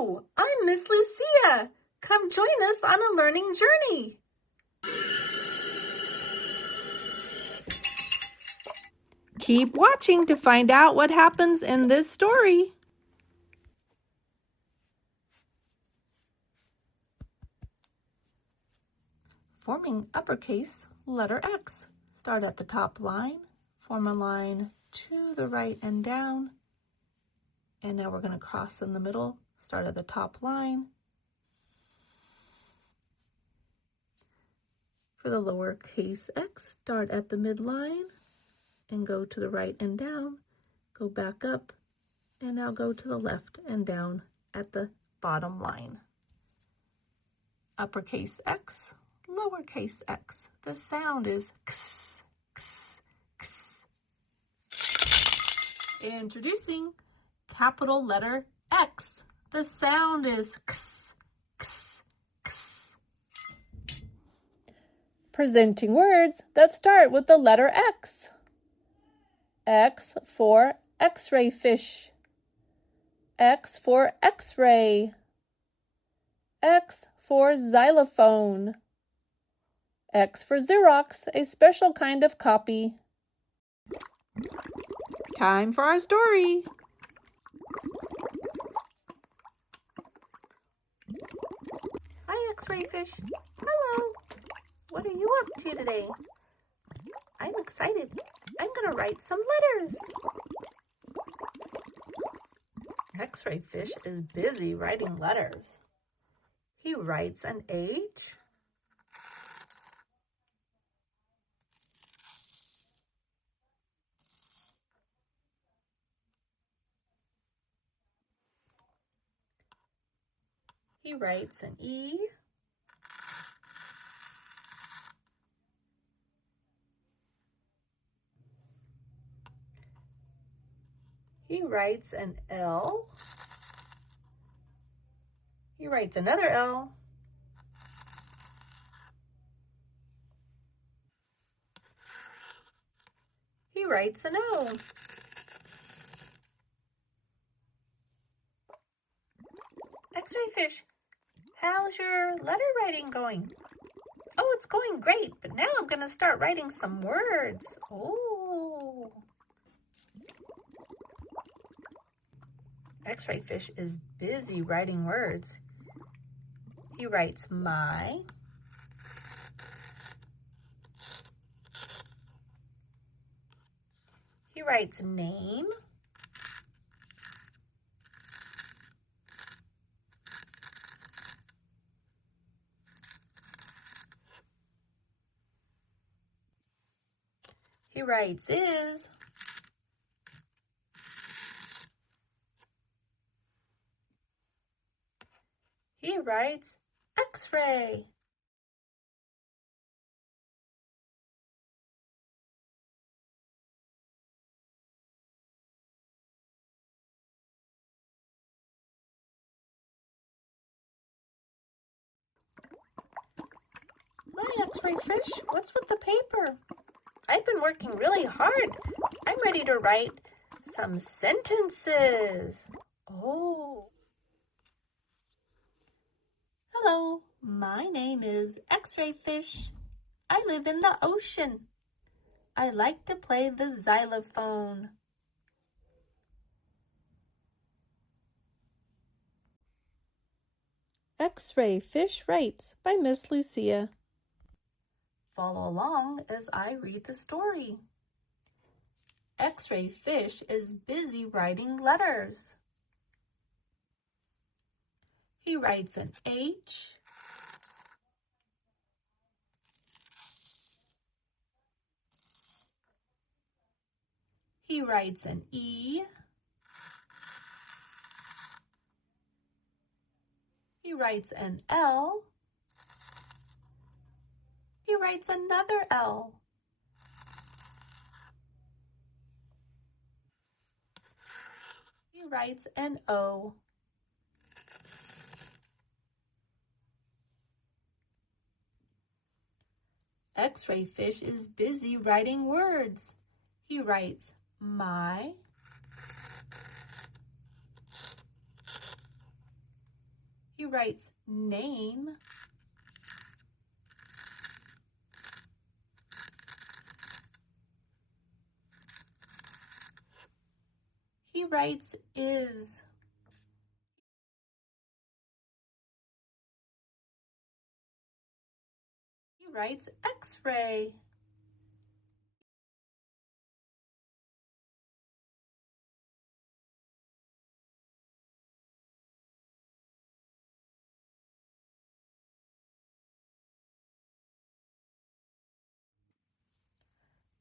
Hello, I'm Miss Lucia. Come join us on a learning journey. Keep watching to find out what happens in this story. Forming uppercase, letter X. Start at the top line, form a line to the right and down. And now we're going to cross in the middle, start at the top line. For the lowercase x, start at the midline and go to the right and down, go back up, and now go to the left and down at the bottom line. Uppercase X, lowercase x. The sound is x, x, x. Introducing capital letter X. The sound is x, x, x. Presenting words that start with the letter X. X for X-ray fish. X for X-ray. X for xylophone. X for Xerox, a special kind of copy. Time for our story. Hi, X-ray fish. Hello. What are you up to today? I'm excited. I'm going to write some letters. X-ray fish is busy writing letters. He writes an H. He writes an E. He writes an L. He writes another L. He writes an O. X-ray fish, how's your letter writing going? Oh, it's going great, but now I'm going to start writing some words. Oh. X-ray fish is busy writing words. He writes my. He writes name. He writes is. He writes X-ray. Hi, X-ray fish. What's with the paper? I've been working really hard. I'm ready to write some sentences. Oh. Hello, my name is X-ray fish. I live in the ocean. I like to play the xylophone. X-ray fish writes by Miss Lucia. Follow along as I read the story. X-ray fish is busy writing letters. He writes an H. He writes an E. He writes an L. He writes another L. He writes an O. X-ray fish is busy writing words. He writes my. He writes name. He writes is. He writes X-ray.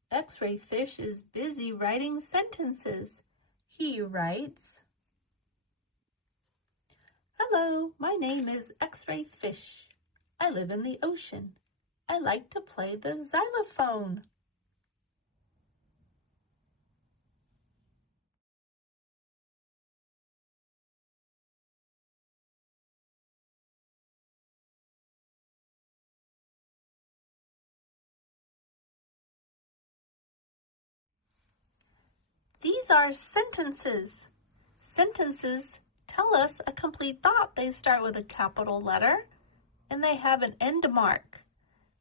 X-ray fish is busy writing sentences. He writes, hello, my name is X-ray fish. I live in the ocean. I like to play the xylophone. These are sentences. Sentences tell us a complete thought. They start with a capital letter and they have an end mark.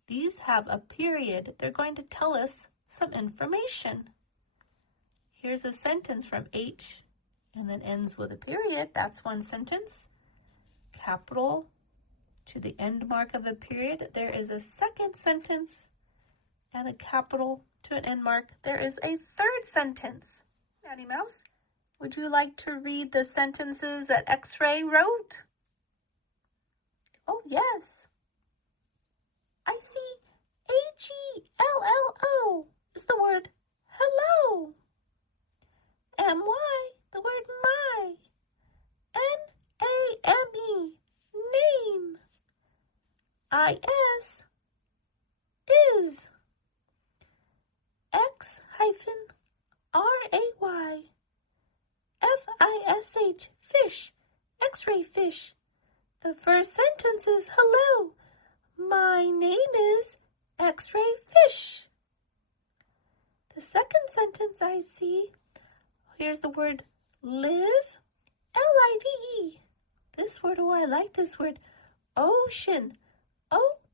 These have a period. They're going to tell us some information. Here's a sentence from H and then ends with a period. That's one sentence. Capital to the end mark of a period. There is a second sentence and a capital to an end mark. There is a third sentence. Mattie Mouse, would you like to read the sentences that X-ray wrote? Oh, yes. I see H-E-L-L-O is the word hello. M-Y, the word my. N-A-M-E, name. I-S, is. X-R-A-Y, F-I-S-H, fish, X-ray fish. The first sentence is hello. My name is X-ray fish. The second sentence I see, here's the word live, L-I-V-E. This word, oh, I like this word. Ocean, O-C-E-A-N,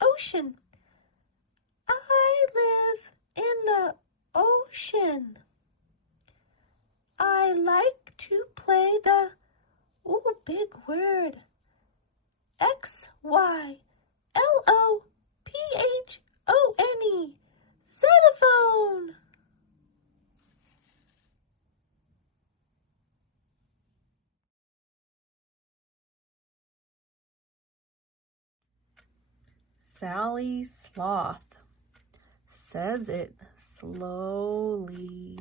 ocean. I live in the ocean. I like to play the, oh, big word, X-Y-L-O-P-H-O-N-E, xylophone. Sally Sloth says it slowly.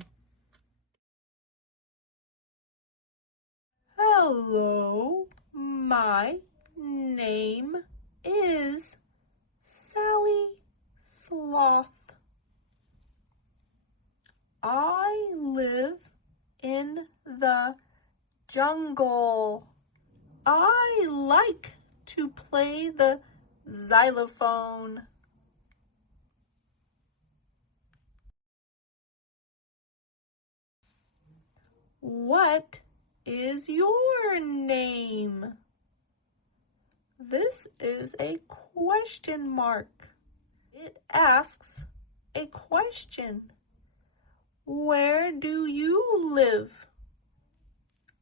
Hello, my name is Sally Sloth. I live in the jungle. I like to play the xylophone. What is your name? This is a question mark. It asks a question. Where do you live?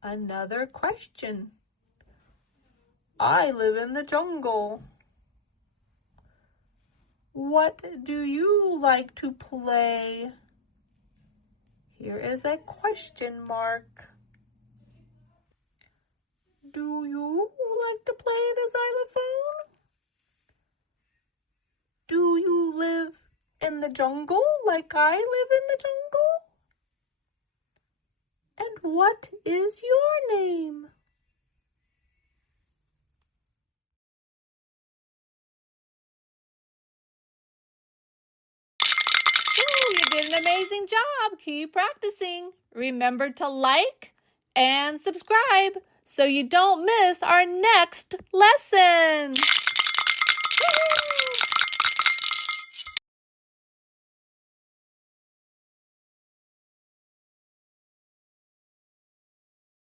Another question. I live in the jungle. What do you like to play? Here is a question mark. Do you like to play the xylophone? Do you live in the jungle like I live in the jungle? And what is your name? You did an amazing job. Keep practicing. Remember to like and subscribe so you don't miss our next lesson. Woo-hoo!